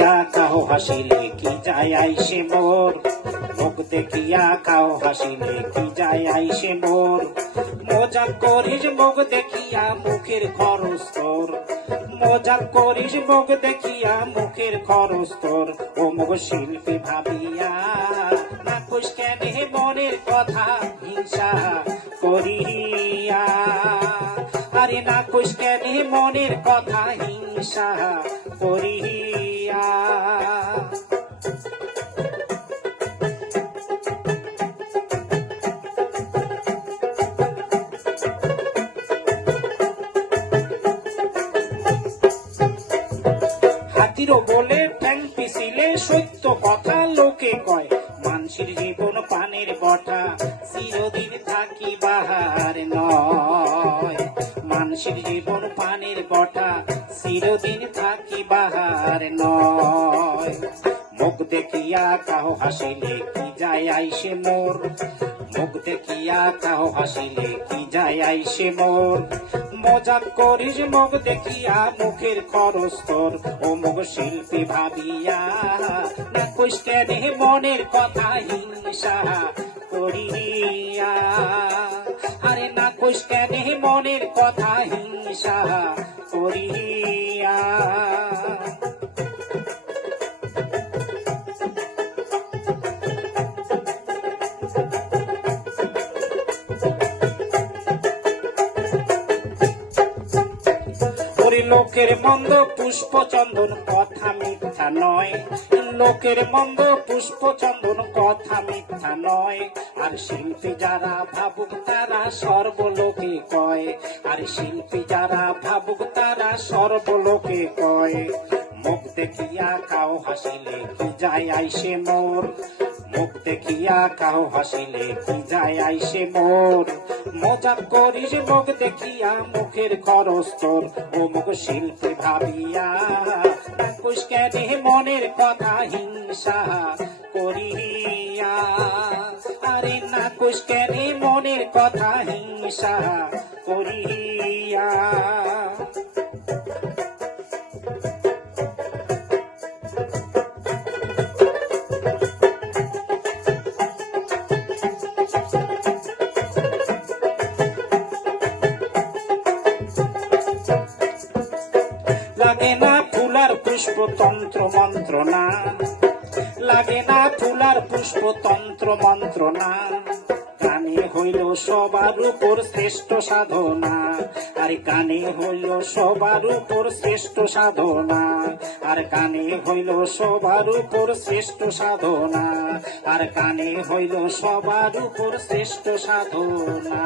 হাসিলে কি যায় আইসে মোর? মুখ দেখিয়া কাউ হাসিলে কি যায় আইসে মোর? মজা করিস, মুখ দেখিয়া মুখের খরচ তোর। মজা করিস, মুখ দেখিয়া মুখের খরচ তোর। ও মুখ শিল্পী ভাবিয়া, না খুশ কেনে মনের কথা হিংসা করিয়া? আরে না খুশ কেনে মনের কথা হিংসা করিয়া? হাতিরও বলে ঠ্যাং পিছিলে সত্য কথা লোকে কয়। মানসির জীবন পানের বটা, চিরদিন থাকি বাহার নয়। মানসির জীবন পানের বটা, চিরদিন থাকি বাহার নয়। মুখ দেখিয়া কাহ হাসিলে কি যায় আইসে মোর? মুখ দেখিয়া কাহ হাসিলে কি যায় আইসে মোর? মজা করিস, মুখ দেখিয়া মুখের খরস্তর। তোর ও মুখ শিল্পী ভাবিয়া, না কইস মনের কথা হিংসা করিয়া। আরে না কইস মনের কথা হিংসা করিয়া। লোকের মন্দ পুষ্প চন্দন কথা মিথ্যা নয়। লোকের মন্দ পুষ্প চন্দন কথা মিথ্যা নয়। আর শিল্পী যারা ভাবুক তারা সর্বলোকে কয়। আর শিল্পী যারা ভাবুক তারা সর্বলোকে কয়। মুখ দেখিয়া কাউ হাসিলে কি যায় আইসে মোর? মুখ দেখিয়া কাউ হাসিলে, কি যায় আইসে মোর মজাক করিস, মুখ দেখিয়া মুখের খরচ তোর। ও মুখ শিল্পী ভাবিয়া কুশ কেনে মনের কথা হিংসা করিয়া। আরে না কুশ কেনে মনের কথা হিংসা করিয়া। ফুলার পুষ্প তন্ত্র মন্ত্রণা লাগে না ফুলার তন্ত্র মন্ত্রণা কানে হইল সবার উপর শ্রেষ্ঠ সাধনা। আর কানে হইল সবার উপর শ্রেষ্ঠ সাধনা। আর কানে হইল সবার উপর শ্রেষ্ঠ সাধনা। আর কানে হইল সবার উপর শ্রেষ্ঠ সাধনা।